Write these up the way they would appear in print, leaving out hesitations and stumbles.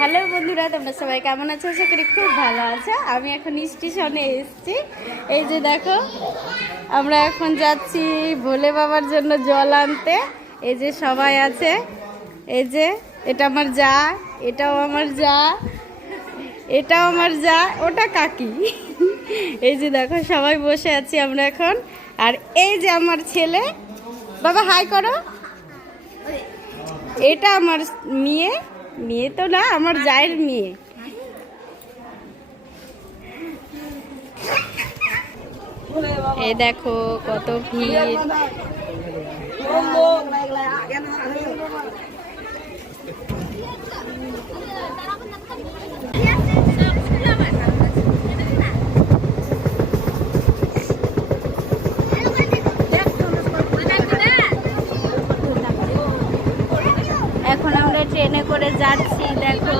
Hello বন্ধুরা, তোমরা সবাই কেমন আছো? আশা করি খুব ভালো আছো। আমি এখন স্টেশনে এসেছি। এই যে দেখো, আমরা এখন যাচ্ছি ভোলে বাবার জন্য জল আনতে। এই যে সবাই আছে, এই যে এটা আমার যা, এটাও আমার যা, এটাও আমার যা, ওটা কাকি। এই যে দেখো সবাই বসে আছি আমরা এখন। আর এই যে আমার ছেলে, বাবা হাই করো। এটা আমার মেয়ে, মেয়ে তো না, আমার জায়ের মেয়ে। এই দেখো কত ভিড়। এখন আমরা ট্রেনে করে যাচ্ছি, দেখো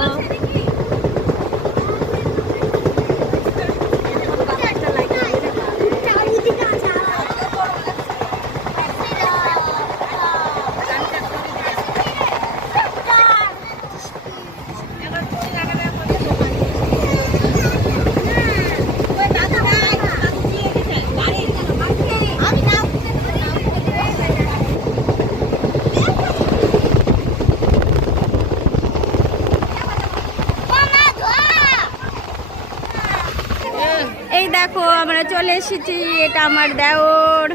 এই দেখো আমরা চলে এসেছি। এটা আমার দেওর।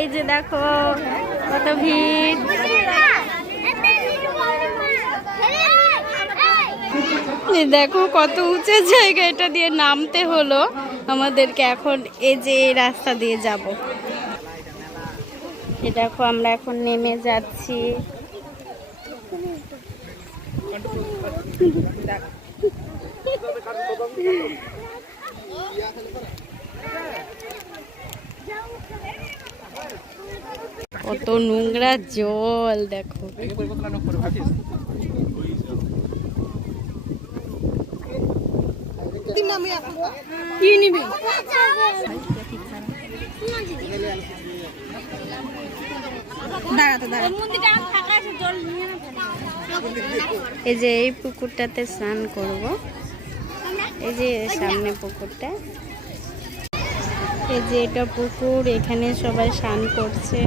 এই যে দেখো কত ভিড়। এই দেখো কত উঁচু জায়গা, এটা দিয়ে নামতে হলো আমাদেরকে। এখন এই যে এই রাস্তা দিয়ে যাব। এই দেখো আমরা এখন নেমে যাচ্ছি। কত নোংরা জল দেখো। কি নিবি? এই যে এই পুকুরটাতে স্নান করব। এই যে সামনে পুকুরটা, এই যে এটা পুকুর, এখানে সবাই স্নান করছে।